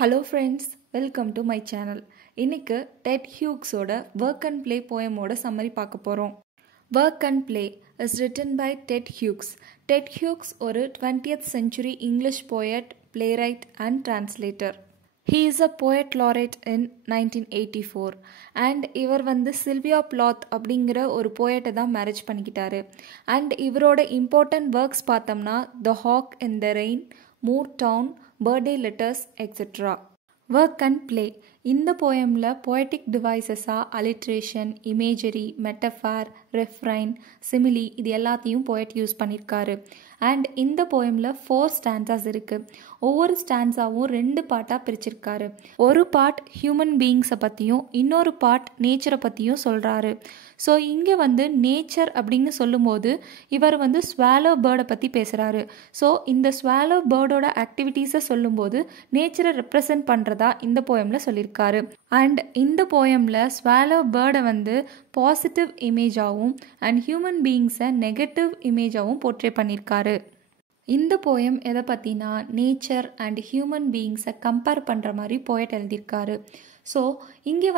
Hello friends, welcome to my channel. இன்னைக்கு Ted ஹியூக்ஸோட Work and Play போயமோட summary பார்க்க போகிறோம். Work and Play is written by Ted Hughes. Ted Hughes ஒரு 20th century English poet, playwright and translator. He is a poet laureate in 1984 and இவர் Sylvia Plath அப்படிங்கிற ஒரு போயட்டை தான் மேரேஜ் பண்ணிக்கிட்டாரு. அண்ட் இவரோட இம்பார்ட்டன்ட் ஒர்க்ஸ் பார்த்தோம்னா the hawk in the rain, moor town, birthday letters, etc. Work and Play இந்த போயமில் poetic டிவைசஸாக alliteration, imagery, metaphor, refrain, simile இது எல்லாத்தையும் போயட் யூஸ் பண்ணியிருக்காரு. அண்ட் இந்த போயமில் 4 ஸ்டான்ஸாஸ் இருக்குது. ஒவ்வொரு ஸ்டான்ஸாவும் 2 பார்ட்டாக பிரிச்சிருக்காரு. ஒரு பார்ட் ஹியூமன் பீயிங்ஸை பற்றியும் இன்னொரு பார்ட் நேச்சரை பற்றியும் சொல்கிறாரு. ஸோ இங்கே நேச்சர் அப்படின்னு சொல்லும்போது இவர் ஸ்வாலோ பேர்டை பற்றி பேசுகிறாரு. ஸோ இந்த ஸ்வாலோ பேர்டோட ஆக்டிவிட்டீஸை சொல்லும்போது நேச்சரை ரெப்ரசன்ட் பண்ணுறதா இந்த போயமில் சொல்லியிருக்காரு. அண்ட் இந்த போயமில் ஸ்வாலோ பேர்டை பாசிட்டிவ் இமேஜாகவும் அண்ட் ஹியூமன் பீயிங்ஸை நெகட்டிவ் இமேஜாகவும் போர்ட்ரே பண்ணியிருக்காரு. இந்த போயம் எதை பற்றினா நேச்சர் அண்ட் ஹியூமன் பீயிங்ஸை கம்பேர் பண்ணுற மாதிரி போயட் எழுதியிருக்காரு. ஸோ இங்கே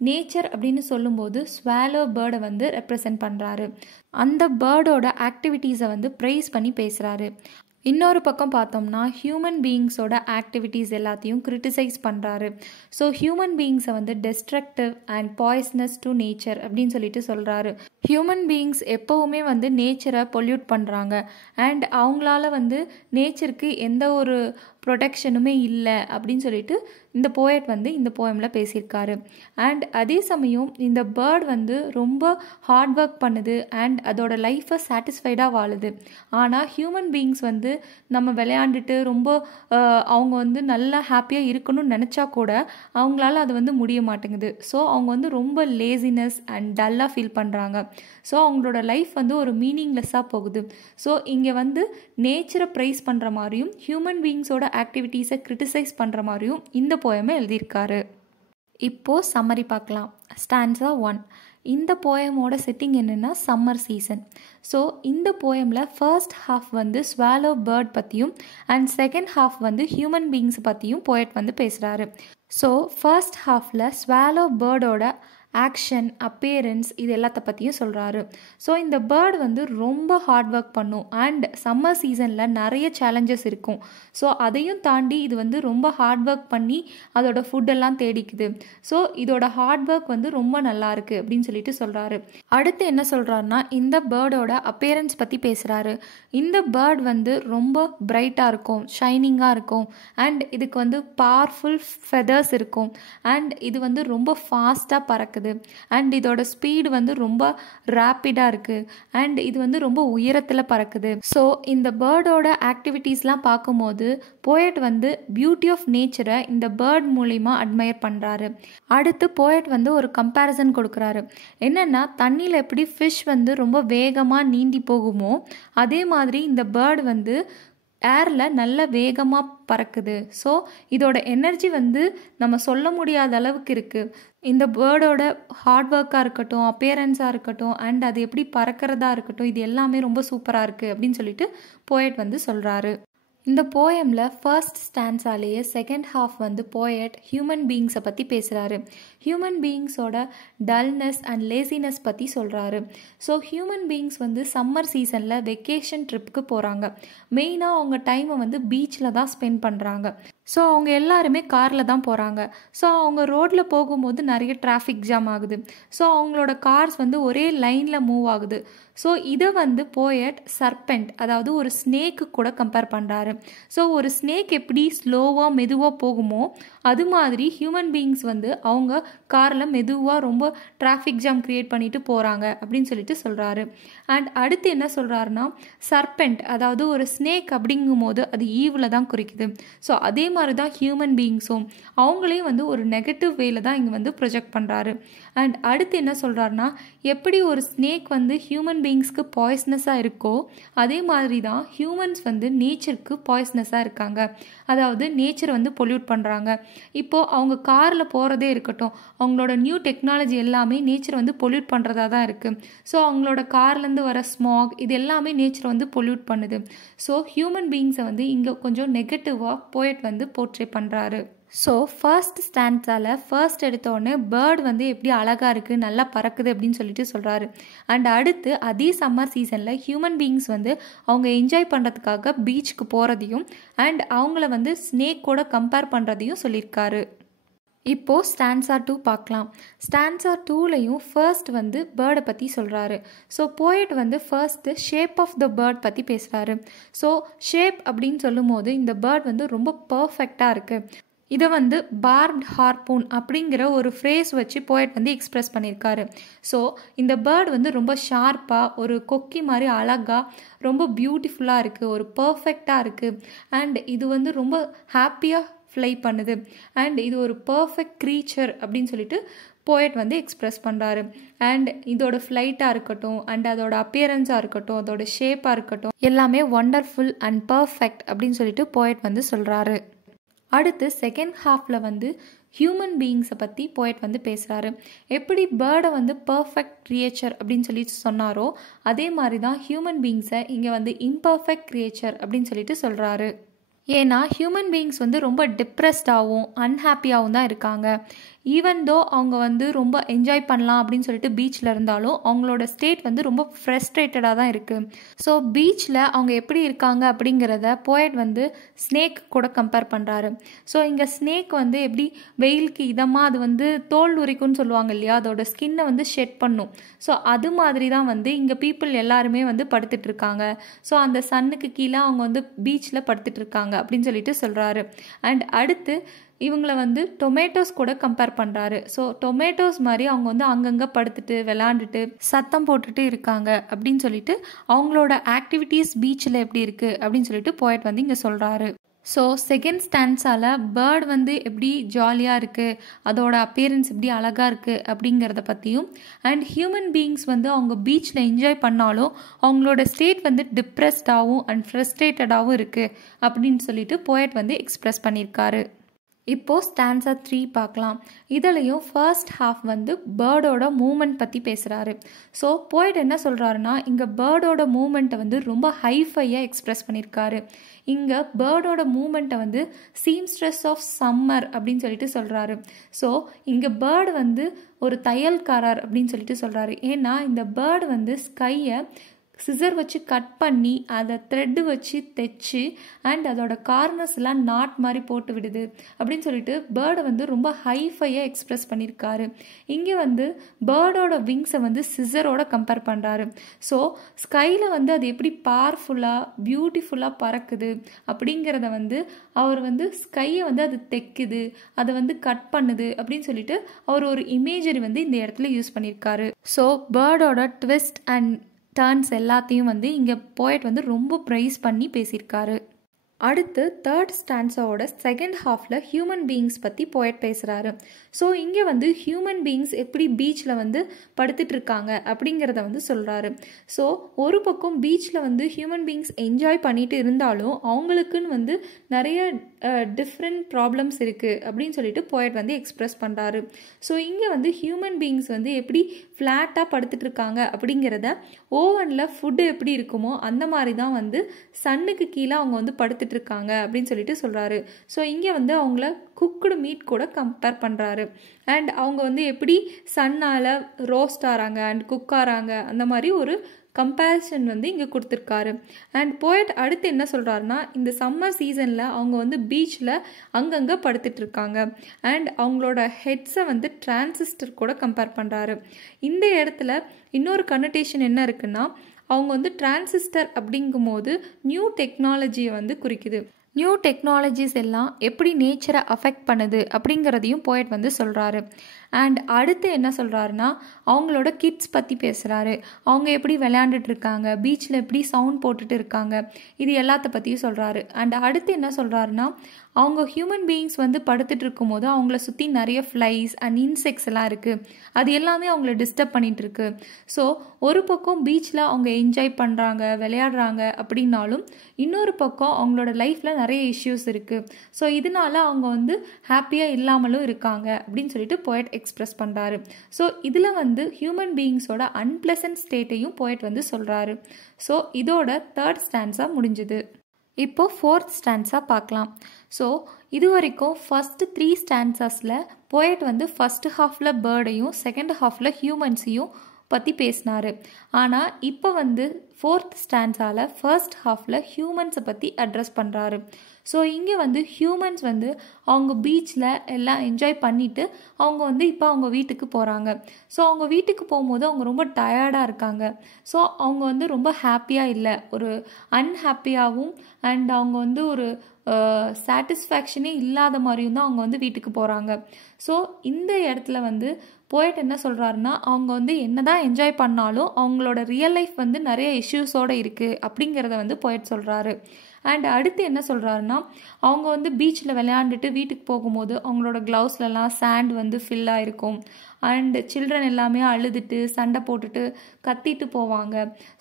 நேச்சர் அப்படின்னு சொல்லும்போது ஸ்வாலோ பேர்டை ரெப்ரசன்ட் பண்ணுறாரு. அந்த பேர்டோட ஆக்டிவிட்டீஸை ப்ரைஸ் பண்ணி பேசுகிறாரு. இன்னொரு பக்கம் பார்த்தோம்னா ஹியூமன் பீயிங்ஸோட ஆக்டிவிட்டீஸ் எல்லாத்தையும் கிரிட்டிசைஸ் பண்ணுறாரு. ஸோ ஹியூமன் பீயிங்ஸை destructive and poisonous to nature அப்படின்னு சொல்லிட்டு சொல்கிறாரு. ஹியூமன் பீயிங்ஸ் எப்போவுமே நேச்சரை பொல்யூட் பண்ணுறாங்க அண்ட் அவங்களால நேச்சருக்கு எந்த ஒரு ப்ரொடெக்ஷனுமே இல்லை அப்படின்னு சொல்லிட்டு இந்த போயட் இந்த போயமில் பேசியிருக்காரு. அண்ட் அதே சமயம் இந்த பேர்ட் ரொம்ப ஹார்ட் ஒர்க் பண்ணுது அண்ட் அதோட லைஃப்பை சாட்டிஸ்ஃபைடாக வாழுது. ஆனால் ஹியூமன் பீயிங்ஸ் நம்ம விளையாண்டுட்டு ரொம்ப அவங்க நல்லா ஹாப்பியாக இருக்கணும்னு நினச்சா கூட அவங்களால அது முடிய மாட்டேங்குது. ஸோ அவங்க ரொம்ப லேசினஸ் அண்ட் டல்லாக ஃபீல் பண்ணுறாங்க. ஸோ அவங்களோட லைஃப் ஒரு மீனிங்லெஸ்ஸாக போகுது. ஸோ இங்கே நேச்சரை ப்ரைஸ் பண்ணுற மாதிரியும் ஹியூமன் பீயிங்ஸோட ஆக்டிவிட்டீஸை கிரிட்டிசைஸ் பண்ணுற மாதிரியும் இந்த போயமை எழுதியிருக்காரு. இப்போது சம்மரி பார்க்கலாம். ஸ்டான்ஸா 1. இந்த போயமோட செட்டிங் என்னென்னா சம்மர் சீசன். ஸோ இந்த போயமில் ஃபர்ஸ்ட் ஹாஃப் ஸ்வாலோ பேர்ட் பற்றியும் and second half human beings பற்றியும் போயட் பேசுகிறாரு. ஸோ ஃபர்ஸ்ட் ஹாஃபில் ஸ்வாலோ பேர்டோட ஆக்ஷன், அப்பியரன்ஸ் இது எல்லாத்த பற்றியும் சொல்கிறாரு. ஸோ இந்த பேர்ட் ரொம்ப ஹார்ட் ஒர்க் பண்ணும் அண்ட் சம்மர் சீசனில் நிறைய சேலஞ்சஸ் இருக்கும். ஸோ அதையும் தாண்டி இது ரொம்ப ஹார்ட் ஒர்க் பண்ணி அதோட ஃபுட்டெல்லாம் தேடிக்குது. ஸோ இதோட ஹார்ட் ஒர்க் ரொம்ப நல்லா இருக்குது அப்படின்னு சொல்லிட்டு சொல்கிறாரு. அடுத்து என்ன சொல்கிறாருன்னா இந்த பேர்டோட அப்பியரன்ஸ் பற்றி பேசுகிறாரு. இந்த பேர்ட் ரொம்ப பிரைட்டாக இருக்கும், ஷைனிங்காக இருக்கும் அண்ட் இதுக்கு பவர்ஃபுல் ஃபெதர்ஸ் இருக்கும் அண்ட் இது ரொம்ப ஃபாஸ்ட்டாக பறக்குது அண்ட் இதோட ஸ்பீடு ரொம்ப ரேப்பிடாக இருக்குது அண்ட் இது ரொம்ப உயரத்தில் பறக்குது. ஸோ இந்த பேர்டோட ஆக்டிவிட்டீஸ்லாம் பார்க்கும்போது போயட் பியூட்டி ஆஃப் நேச்சரை இந்த பேர்ட் மூலிமா அட்மையர் பண்ணுறாரு. அடுத்து போயட் ஒரு கம்பேரிசன் கொடுக்குறாரு. என்னென்னா தண்ணியில் எப்படி ஃபிஷ் ரொம்ப வேகமாக நீந்தி போகுமோ அதே மாதிரி இந்த பேர்டு ஏரில் நல்ல வேகமாக பறக்குது. ஸோ இதோட எனர்ஜி நம்ம சொல்ல முடியாத அளவுக்கு இருக்குது. இந்த பேர்டோட ஹார்ட் ஒர்க்காக இருக்கட்டும், அப்பியரன்ஸாக இருக்கட்டும் அண்ட் அது எப்படி பறக்கிறதா இருக்கட்டும் இது எல்லாமே ரொம்ப சூப்பராக இருக்குது அப்படின்னு சொல்லிட்டு போயட் சொல்கிறாரு. இந்த போயமில் ஃபர்ஸ்ட் ஸ்டான்ஸாலேயே செகண்ட் ஹாஃப் போயட் ஹியூமன் பீயிங்ஸை பற்றி பேசுகிறாரு. ஹியூமன் பீயிங்ஸோட டல்னஸ் அண்ட் லேசினஸ் பற்றி சொல்கிறாரு. ஸோ ஹியூமன் பீயிங்ஸ் சம்மர் சீசனில் வெக்கேஷன் ட்ரிப்புக்கு போகிறாங்க. மெயினாக அவங்க டைமை பீச்சில் தான் ஸ்பெண்ட் பண்ணுறாங்க. ஸோ அவங்க எல்லாருமே காரில் தான் போகிறாங்க. ஸோ அவங்க ரோட்டில் போகும்போது நிறைய டிராஃபிக் ஜாம் ஆகுது. ஸோ அவங்களோட கார்ஸ் ஒரே லைனில் மூவ் ஆகுது. ஸோ இதை போயட் சர்பெண்ட் அதாவது ஒரு ஸ்னேக்கு கூட கம்பேர் பண்ணுறாரு. ஸோ ஒரு ஸ்னேக் எப்படி ஸ்லோவாக மெதுவாக போகுமோ அது மாதிரி ஹியூமன் பீயிங்ஸ் அவங்க காரில் மெதுவாக ரொம்ப டிராஃபிக் ஜாம் க்ரியேட் பண்ணிட்டு போகிறாங்க அப்படின்னு சொல்லிட்டு சொல்கிறாரு. அண்ட் அடுத்து என்ன சொல்கிறாருன்னா சர்பெண்ட் அதாவது ஒரு ஸ்னேக் அப்படிங்கும் போது அது ஈவில் தான் குறிக்குது. ஸோ அதே மாதிரி தான் ஹியூமன் பீயிங்ஸும் அவங்களையும் ஒரு நெகட்டிவ் வேல தான் இங்கே ப்ரொஜெக்ட் பண்ணுறாரு. அண்ட் அடுத்து என்ன சொல்கிறாருன்னா எப்படி ஒரு ஸ்னேக் ஹியூமன் பீயிங்ஸ்க்கு பாய்ஸ்னஸாக இருக்கோ அதே மாதிரி தான் ஹியூமன்ஸ் நேச்சருக்கு பாய்ஸ்னஸாக இருக்காங்க. அதாவது நேச்சரை பொல்யூட் பண்ணுறாங்க. இப்போது அவங்க காரில் போகிறதே இருக்கட்டும், அவங்களோட நியூ டெக்னாலஜி எல்லாமே நேச்சரை பொல்யூட் பண்ணுறதா தான் இருக்குது. ஸோ அவங்களோட கார்லேருந்து வர ஸ்மாக் இது எல்லாமே நேச்சரை பொல்யூட் பண்ணுது. ஸோ ஹியூமன் பீயிங்ஸை இங்கே கொஞ்சம் நெகட்டிவாக போயட் போர்ட்ரே பண்ணுறாரு. ஸோ ஃபர்ஸ்ட் ஸ்டாண்ட்ஸால் ஃபர்ஸ்ட் எடுத்தோடனே பேர்டு வந்து எப்படி அழகாக இருக்குது, நல்லா பறக்குது அப்படின்னு சொல்லிட்டு சொல்கிறாரு. அண்ட் அடுத்து அதே சம்மர் சீசனில் ஹியூமன் பீயிங்ஸ் வந்து அவங்க என்ஜாய் பண்ணுறதுக்காக பீச்சுக்கு போகிறதையும் அண்ட் அவங்கள வந்து ஸ்னேக் கூட கம்பேர் பண்ணுறதையும் சொல்லியிருக்காரு. இப்போது ஸ்டான்ஸா 2 பார்க்கலாம். ஸ்டான்ஸா 2லையும் ஃபர்ஸ்ட் வந்து பேர்டை பற்றி சொல்கிறாரு. ஸோ போயட் வந்து first shape of the bird பற்றி பேசுகிறாரு. ஸோ ஷேப் அப்படின்னு சொல்லும் போது இந்த பேர்ட் வந்து ரொம்ப பர்ஃபெக்டாக இருக்குது. இதை வந்து பார்ப்ட் ஹார்பூன் அப்படிங்கிற ஒரு ஃப்ரேஸ் வச்சு போயட் வந்து எக்ஸ்ப்ரெஸ் பண்ணியிருக்காரு. ஸோ இந்த பேர்ட் வந்து ரொம்ப ஷார்ப்பாக, ஒரு கொக்கி மாதிரி அழகாக, ரொம்ப பியூட்டிஃபுல்லாக இருக்குது, ஒரு பர்ஃபெக்டாக இருக்குது. அண்ட் இது வந்து ரொம்ப ஹாப்பியாக ஃப்ளை பண்ணுது. அண்ட் இது ஒரு பர்ஃபெக்ட் க்ரீச்சர் அப்படின்னு சொல்லிட்டு போயட் வந்து எக்ஸ்ப்ரெஸ் பண்ணுறாரு. அண்ட் இதோட ஃப்ளைட்டாக இருக்கட்டும், அண்ட் அதோட அப்பியரன்ஸாக இருக்கட்டும், அதோட ஷேப்பாக இருக்கட்டும், எல்லாமே ஒண்டர்ஃபுல் அண்ட் பர்ஃபெக்ட் அப்படின்னு சொல்லிட்டு போயட் வந்து சொல்கிறாரு. அடுத்து செகண்ட் ஹாஃபில் வந்து ஹியூமன் பீயிங்ஸை பற்றி போயட் வந்து பேசுகிறாரு. எப்படி பேர்டை வந்து பர்ஃபெக்ட் கிரியேச்சர் அப்படின்னு சொல்லிட்டு சொன்னாரோ அதே மாதிரி தான் ஹியூமன் பீயிங்ஸை இங்கே வந்து இம்பர்ஃபெக்ட் கிரியேச்சர் அப்படின்னு சொல்லிட்டு சொல்கிறாரு. ஏன்னா ஹியூமன் பீயிங்ஸ் வந்து ரொம்ப டிப்ரெஸ்டாகவும் அன்ஹாப்பியாகவும் தான் இருக்காங்க. ஈவன் தோ அவங்க வந்து ரொம்ப என்ஜாய் பண்ணலாம் அப்படின்னு சொல்லிட்டு பீச்சில் இருந்தாலும் அவங்களோட ஸ்டேட் வந்து ரொம்ப ஃப்ரஸ்ட்ரேட்டடாக தான் இருக்குது. ஸோ பீச்சில் அவங்க எப்படி இருக்காங்க அப்படிங்கிறத போயட் வந்து ஸ்னேக் கூட கம்பேர் பண்ணுறாரு. ஸோ இங்கே ஸ்னேக் வந்து எப்படி வெயிலுக்கு இதமாக அது வந்து தோல் உரிக்கும்னு சொல்லுவாங்க இல்லையா, அதோட ஸ்கின்னை வந்து ஷெட் பண்ணும். ஸோ அது மாதிரி தான் வந்து இங்கே பீப்புள் எல்லாருமே வந்து படுத்துட்ருக்காங்க. ஸோ அந்த சன்னுக்கு கீழே அவங்க வந்து பீச்சில் படுத்துட்ருக்காங்க அப்படின்னு சொல்லிட்டு சொல்கிறாரு. அண்ட் அடுத்து இவங்கள வந்து டொமேட்டோஸ் கூட கம்பேர் பண்ணுறாரு. ஸோ டொமேட்டோஸ் மாதிரி அவங்க வந்து அங்கங்கே படுத்துட்டு விளாண்டுட்டு சத்தம் போட்டுட்டு இருக்காங்க அப்படின்னு சொல்லிட்டு அவங்களோட ஆக்டிவிட்டீஸ் பீச்சில் எப்படி இருக்குது அப்படின்னு சொல்லிட்டு போயட் வந்து இங்கே சொல்கிறாரு. ஸோ செகண்ட் ஸ்டான்ஸால் பேர்ட் வந்து எப்படி ஜாலியாக இருக்குது, அதோட அப்பியரன்ஸ் எப்படி அழகாக இருக்குது அப்படிங்கிறத பற்றியும், அண்ட் ஹியூமன் பீயிங்ஸ் வந்து அவங்க பீச்சில் என்ஜாய் பண்ணாலும் அவங்களோட ஸ்டேட் வந்து டிப்ரெஸ்டாகவும் அண்ட் ஃப்ரஸ்ட்ரேட்டடாகவும் இருக்குது அப்படின்னு சொல்லிட்டு போயட் வந்து எக்ஸ்ப்ரெஸ் பண்ணியிருக்காரு. இப்போது ஸ்டான்ஸா 3 பார்க்கலாம். இதுலேயும் ஃபர்ஸ்ட் ஹாஃப் வந்து பேர்டோட மூமெண்ட் பற்றி பேசுகிறாரு. ஸோ போய்ட் என்ன சொல்கிறாருன்னா இங்கே பேர்டோட மூமெண்ட்டை வந்து ரொம்ப ஹைஃபையாக எக்ஸ்ப்ரெஸ் பண்ணியிருக்காரு. இங்கே பேர்டோட மூமெண்ட்டை வந்து சீம்ஸ்ட்ரெஸ் ஆஃப் சம்மர் அப்படின்னு சொல்லிட்டு சொல்கிறாரு. ஸோ இங்கே பேர்டு வந்து ஒரு தையல்காரர் அப்படின்னு சொல்லிட்டு சொல்கிறாரு. ஏன்னா இந்த பேர்டு வந்து ஸ்கையை சிசர் வச்சு கட் பண்ணி அதை த்ரெட்டு வச்சு தைச்சு அண்ட் அதோட கார்னர்ஸ்லாம் நாட் மாதிரி போட்டு விடுது அப்படின்னு சொல்லிட்டு பேர்டை வந்து ரொம்ப ஹைஃபையாக எக்ஸ்ப்ரெஸ் பண்ணியிருக்காரு. இங்கே வந்து பேர்டோட விங்ஸை வந்து சிசரோட கம்பேர் பண்ணுறாரு. ஸோ ஸ்கையில் வந்து அது எப்படி பவர்ஃபுல்லாக பியூட்டிஃபுல்லாக பறக்குது அப்படிங்கிறத வந்து அவர் வந்து ஸ்கையை வந்து அது தைக்குது, அதை வந்து கட் பண்ணுது அப்படின்னு சொல்லிட்டு அவர் ஒரு இமேஜரி வந்து இந்த இடத்துல யூஸ் பண்ணியிருக்காரு. ஸோ பேர்டோட ட்விஸ்ட் அண்ட் டர்ன்ஸ் எல்லாத்தையும் வந்து இங்கே போயட் வந்து ரொம்ப ப்ரைஸ் பண்ணி பேசியிருக்காரு. அடுத்து தேர்ட் ஸ்டான்ஸாவோட செகண்ட் ஹாஃபில் ஹியூமன் பீயிங்ஸ் பற்றி போயட் பேசுகிறாரு. ஸோ இங்கே வந்து ஹியூமன் பீயிங்ஸ் எப்படி பீச்சில் வந்து படுத்துட்டு இருக்காங்க அப்படிங்கிறத வந்து சொல்கிறாரு. ஸோ ஒரு பக்கம் பீச்சில் வந்து ஹியூமன் பீயிங்ஸ் என்ஜாய் பண்ணிட்டு இருந்தாலும் அவங்களுக்குன்னு வந்து நிறைய டிஃப்ரெண்ட் ப்ராப்ளம்ஸ் இருக்குது அப்படின்னு சொல்லிட்டு போயட் வந்து எக்ஸ்ப்ரெஸ் பண்ணுறாரு. ஸோ இங்கே வந்து ஹியூமன் பீயிங்ஸ் வந்து எப்படி ஃப்ளாட்டாக படுத்துட்டு இருக்காங்க அப்படிங்கிறத ஓவனில் ஃபுட்டு எப்படி இருக்குமோ அந்த மாதிரி தான் வந்து சன்னுக்கு கீழே அவங்க வந்து படுத்துட்டு இருக்காங்க அப்படின்னு சொல்லிட்டு சொல்கிறாரு. ஸோ இங்கே வந்து அவங்கள குக்குடு மீட் கூட கம்பேர் பண்ணுறாரு. அண்ட் அவங்க வந்து எப்படி சன்னால் ரோஸ்ட் ஆகிறாங்க அண்ட் குக் ஆகிறாங்க அந்த மாதிரி ஒரு கம்பேரிசன் வந்து இங்கே கொடுத்துருக்காரு. அண்ட் போயட் அடுத்து என்ன சொல்கிறாருன்னா இந்த சம்மர் சீசனில் அவங்க வந்து பீச்சில் அங்கங்கே படுத்துட்ருக்காங்க அண்ட் அவங்களோட ஹெட்ஸை வந்து டிரான்சிஸ்டர் கூட கம்பேர் பண்ணுறாரு. இந்த இடத்துல இன்னொரு கன்னோட்டேஷன் என்ன இருக்குன்னா அவங்க வந்து டிரான்சிஸ்டர் அப்படிங்கும்போது நியூ டெக்னாலஜியை வந்து குறிக்குது. நியூ டெக்னாலஜிஸ் எல்லாம் எப்படி நேச்சரை அஃபெக்ட் பண்ணுது அப்படிங்கிறதையும் போயட் வந்து சொல்கிறாரு. அண்ட் அடுத்து என்ன சொல்கிறாருன்னா அவங்களோட கிட்ஸ் பற்றி பேசுகிறாரு. அவங்க எப்படி விளையாண்டுட்டு இருக்காங்க, பீச்சில் எப்படி சவுண்ட் போட்டுட்டு இருக்காங்க, இது எல்லாத்த பற்றியும் சொல்கிறாரு. அண்ட் அடுத்து என்ன சொல்கிறாருன்னா அவங்க ஹியூமன் பீயிங்ஸ் வந்து படுத்துட்டு இருக்கும்போது அவங்கள சுற்றி நிறைய ஃப்ளைஸ் அண்ட் இன்செக்ட்ஸ் எல்லாம் இருக்குது, அது எல்லாமே அவங்கள டிஸ்டர்ப் பண்ணிகிட்டு இருக்கு. ஸோ ஒரு பக்கம் பீச்சில் அவங்க என்ஜாய் பண்ணுறாங்க விளையாடுறாங்க அப்படின்னாலும் இன்னொரு பக்கம் அவங்களோட லைஃப்பில் நிறைய இஷ்யூஸ் இருக்குது. ஸோ இதனால அவங்க வந்து ஹாப்பியாக இல்லாமலும் இருக்காங்க அப்படின்னு சொல்லிட்டு போயட் எக்ஸ்ப்ரெஸ் பண்ணுறாரு. ஸோ இதில் வந்து ஹியூமன் பீயிங்ஸோட அன்பிளசன்ட் ஸ்டேட்டையும் போயட் வந்து சொல்கிறாரு. ஸோ இதோட தேர்ட் ஸ்டான்ஸாக முடிஞ்சுது. இப்போ ஃபோர்த் ஸ்டான்ஸா பார்க்கலாம். ஸோ இது வரைக்கும் ஃபஸ்ட்டு 3 ஸ்டான்ஸஸில் போயட் வந்து ஃபஸ்ட்டு ஹாஃபில் பேர்டையும் செகண்ட் ஹாஃபில் ஹியூமன்ஸையும் பற்றி பேசினார். ஆனால் இப்போ வந்து ஃபோர்த் ஸ்டான்ஸால் ஃபர்ஸ்ட் ஹாஃபில் ஹியூமன்ஸை பற்றி அட்ரஸ் பண்ணுறாரு. ஸோ இங்கே வந்து ஹியூமன்ஸ் வந்து அவங்க பீச்சில் எல்லாம் என்ஜாய் பண்ணிவிட்டு அவங்க வந்து இப்போ அவங்க வீட்டுக்கு போகிறாங்க. ஸோ அவங்க வீட்டுக்கு போகும்போது அவங்க ரொம்ப டயர்டாக இருக்காங்க. ஸோ அவங்க வந்து ரொம்ப ஹாப்பியாக இல்லை, ஒரு அன்ஹாப்பியாகவும் அண்ட் அவங்க வந்து ஒரு சாட்டிஸ்ஃபேக்ஷனே இல்லாத மாதிரியும் தான் அவங்க வந்து வீட்டுக்கு போகிறாங்க. ஸோ இந்த இடத்துல வந்து போய்ட்டு என்ன சொல்கிறாருன்னா, அவங்க வந்து என்னதான் என்ஜாய் பண்ணாலும் அவங்களோட ரியல் லைஃப் வந்து நிறைய இஷ்யூஸோடு இருக்குது அப்படிங்கிறத வந்து போய்ட்டு சொல்கிறாரு. அண்ட் அடுத்து என்ன சொல்கிறாருன்னா, அவங்க வந்து பீச்சில் விளையாண்டுட்டு வீட்டுக்கு போகும்போது அவங்களோட க்ளவுஸ்லலாம் சாண்ட் வந்து ஃபில் ஆகிருக்கும். அண்ட் சில்ட்ரன் எல்லாமே அழுதுட்டு சண்டை போட்டுட்டு கத்திட்டு போவாங்க.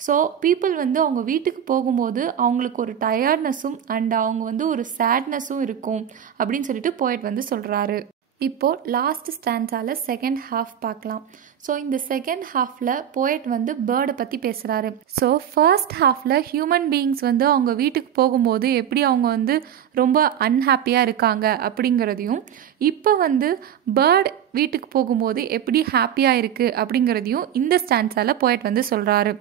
ஸோ பீப்புள் வந்து அவங்க வீட்டுக்கு போகும்போது அவங்களுக்கு ஒரு டயர்ட்னஸும் அண்ட் அவங்க வந்து ஒரு சேட்னஸும் இருக்கும் அப்படின்னு சொல்லிட்டு போய்ட் வந்து சொல்கிறாரு. இப்போது லாஸ்ட் ஸ்டான்ஸால் செகண்ட் ஹாஃப் பார்க்கலாம். ஸோ இந்த செகண்ட் ஹாஃபில் போயட் வந்து பேர்டை பற்றி பேசுகிறாரு. ஸோ ஃபர்ஸ்ட் ஹாஃபில் ஹியூமன் பீயிங்ஸ் வந்து அவங்க வீட்டுக்கு போகும்போது எப்படி அவங்க வந்து ரொம்ப அன்ஹாப்பியாக இருக்காங்க அப்படிங்கிறதையும், இப்போ வந்து பேர்ட் வீட்டுக்கு போகும்போது எப்படி ஹாப்பியாக இருக்குது அப்படிங்கிறதையும் இந்த ஸ்டான்ஸால் போயட் வந்து சொல்கிறாரு.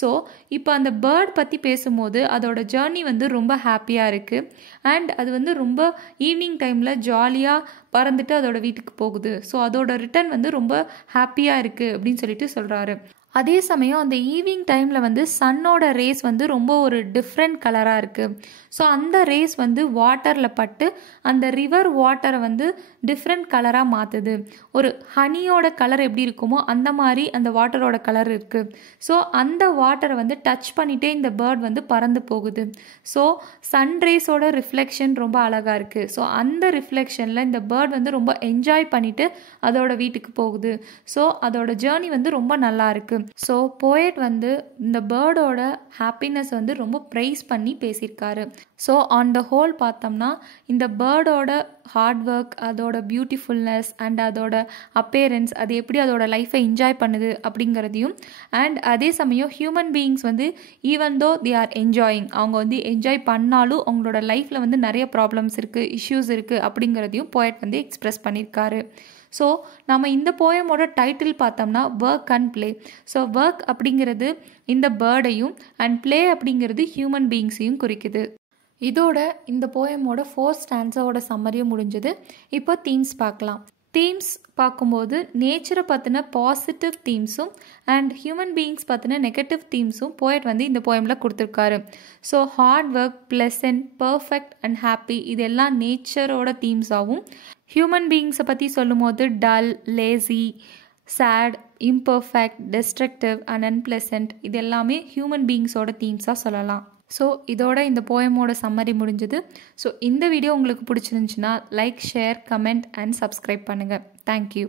ஸோ இப்போ அந்த பேர்ட் பற்றி பேசும்போது அதோட ஜேர்னி வந்து ரொம்ப ஹாப்பியாக இருக்குது அண்ட் அது வந்து ரொம்ப ஈவினிங் டைமில் ஜாலியாக பறந்துட்டு அதோட வீட்டுக்கு போகுது. ஸோ அதோட ரிட்டர்ன் வந்து ரொம்ப ஹாப்பியாக இருக்குது அப்படின்னு சொல்லிட்டு சொல்கிறாரு. அதே சமயம் அந்த ஈவினிங் டைமில் வந்து சன்னோட ரேஸ் வந்து ரொம்ப ஒரு டிஃப்ரெண்ட் கலராக இருக்குது. ஸோ அந்த ரேஸ் வந்து வாட்டரில் பட்டு அந்த ரிவர் வாட்டரை வந்து டிஃப்ரெண்ட் கலராக மாற்றுது. ஒரு ஹனியோட கலர் எப்படி இருக்குமோ அந்த மாதிரி அந்த வாட்டரோட கலர் இருக்குது. ஸோ அந்த வாட்டரை வந்து டச் பண்ணிகிட்டே இந்த பேர்ட் வந்து பறந்து போகுது. ஸோ சன் ரேஸோட ரிஃப்ளெக்ஷன் ரொம்ப அழகாக இருக்குது. ஸோ அந்த ரிஃப்ளெக்ஷனில் இந்த பேர்ட் வந்து ரொம்ப என்ஜாய் பண்ணிவிட்டு அதோட வீட்டுக்கு போகுது. ஸோ அதோட ஜேர்னி வந்து ரொம்ப நல்லா இருக்குது. ஸோ போயட் வந்து இந்த பேர்டோட ஹாப்பினஸ் வந்து ரொம்ப ப்ரைஸ் பண்ணி பேசியிருக்காரு. ஸோ ஆன் த ஹோல் பார்த்தோம்னா இந்த பேர்டோட ஹார்ட் ஒர்க், அதோட பியூட்டிஃபுல்னஸ் அண்ட் அதோட அப்பேரன்ஸ், அது எப்படி அதோட லைஃப்பை என்ஜாய் பண்ணுது அப்படிங்கிறதையும், அண்ட் அதே சமயம் ஹியூமன் பீயிங்ஸ் வந்து even though they are enjoying, அவங்க வந்து என்ஜாய் பண்ணாலும் அவங்களோட லைஃப்பில் வந்து நிறைய ப்ராப்ளம்ஸ் இருக்குது, இஷ்யூஸ் இருக்குது அப்படிங்கிறதையும் போயட் வந்து எக்ஸ்ப்ரெஸ் பண்ணியிருக்காரு. ஸோ நம்ம இந்த போயமோட டைட்டில் பார்த்தோம்னா work and play. So work அப்படிங்கிறது இந்த பேர்டையும் அண்ட் ப்ளே அப்படிங்கிறது ஹியூமன் பீயிங்ஸையும் குறிக்குது. இதோட இந்த போயமோட 4 ஸ்டான்ஸாவோட சம்மரியும் முடிஞ்சது. இப்போ தீம்ஸ் பார்க்கலாம். தீம்ஸ் பார்க்கும்போது நேச்சரை பற்றின பாசிட்டிவ் தீம்ஸும் அண்ட் ஹியூமன் பீயிங்ஸ் பற்றின நெகட்டிவ் தீம்ஸும் போயட் வந்து இந்த போயமில் கொடுத்துருக்காரு. So hard work, pleasant, perfect and happy இதெல்லாம் நேச்சரோட தீம்ஸாகவும், ஹியூமன் பீயிங்ஸை பற்றி சொல்லும் போது dull, lazy, sad, imperfect, destructive and unpleasant இது எல்லாமே ஹியூமன் பீயிங்ஸோட தீம்ஸாக சொல்லலாம். ஸோ இதோட இந்த போயமோட சம்மரி முடிஞ்சது. ஸோ இந்த வீடியோ உங்களுக்கு பிடிச்சிருந்துச்சுன்னா like, share, comment and subscribe பண்ணுங்கள். தேங்க்யூ.